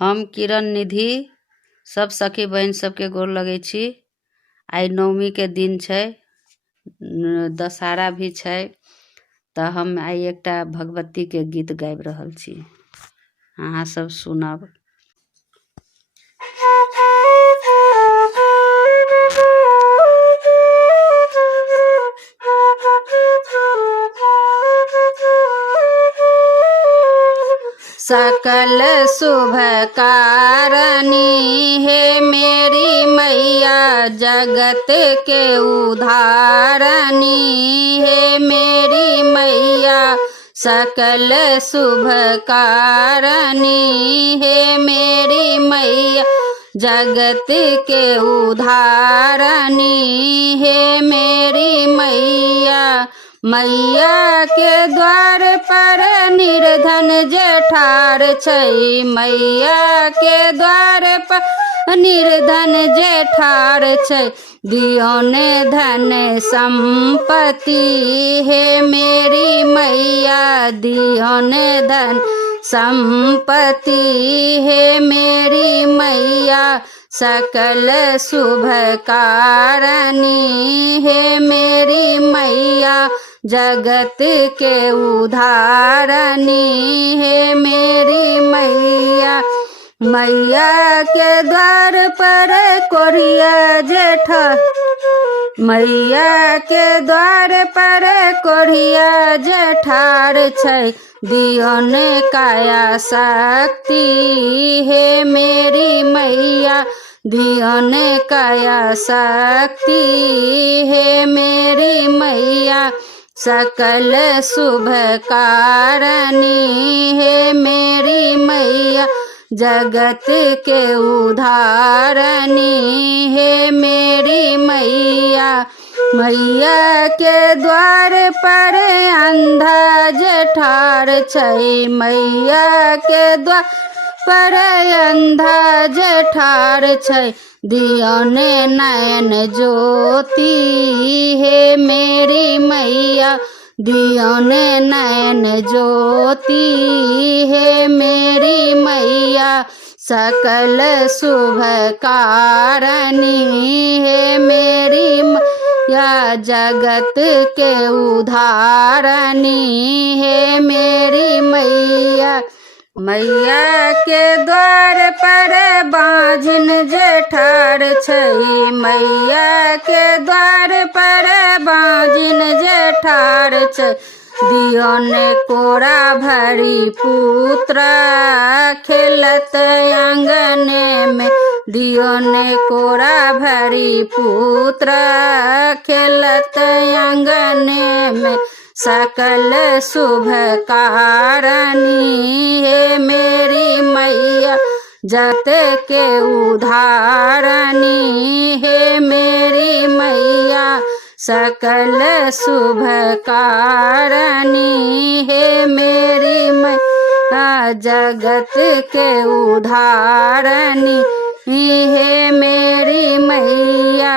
हम किरण निधि सब सखी बहन सबके गोर लगै छी। आइ नवमी के दिन छै, दशहरा भी छै, तऽ हम आइ एकटा भगवती के गीत गाबि रहल छी, अहाँ सब सुनब। सकल शुभ कारणी हे मेरी मैया, जगत के उद्धारणी हे मेरी मैया। सकल शुभ कारणी हे मेरी मैया, जगत के उद्धारणी हे मेरी मैया। मैया के द्वार पर निर्धन जे ठार छै, मैया के द्वार पर निर्धन जे ठार छै, दियो ने धन संपत्ति हे मेरी मैया, दियो ने धन संपत्ति हे मेरी मैया। सकल शुभ कारणी हे मेरी मैया, जगत के उद्धारणी हे मेरी मैया। मैया के द्वार पर कोढ़िया जेठा, मैया के द्वार पर कोढ़िया जेठार छै, दियो ने काया शक्ति हे मेरी मैया, दियो ने काया शक्ति हे मेरी मैया। सकल शुभ कारणी हे मेरी मैया, जगत के उद्धारणी हे मेरी मैया। मैया के द्वार पर अंधा जेठार छै, मैया के द्वार पर अंधा जेठार छै, दियो ने नयन ज्योति हे मेरी मैया, दियो ने नयन ज्योति हे मेरी मैया। सकल शुभ कारणी हे मेरी मैया, जगत के उद्धारणी हे मेरी मैया। मैया के द्वार पर बाँझिन जेठार छै, मैया के द्वार पर बाँझिन जेठार छै, दियो ने कोरा भरी पुत्र खेलत आंगने में, दियो ने कोरा भरी पुत्र खेलत आंगने में। सकल शुभ कारणी हे मेरी मैया, जगत के उद्धारणी हे मेरी मैया। सकल शुभ कारणी हे मेरी मैया, जगत के उद्धारणी हे मेरी मैया।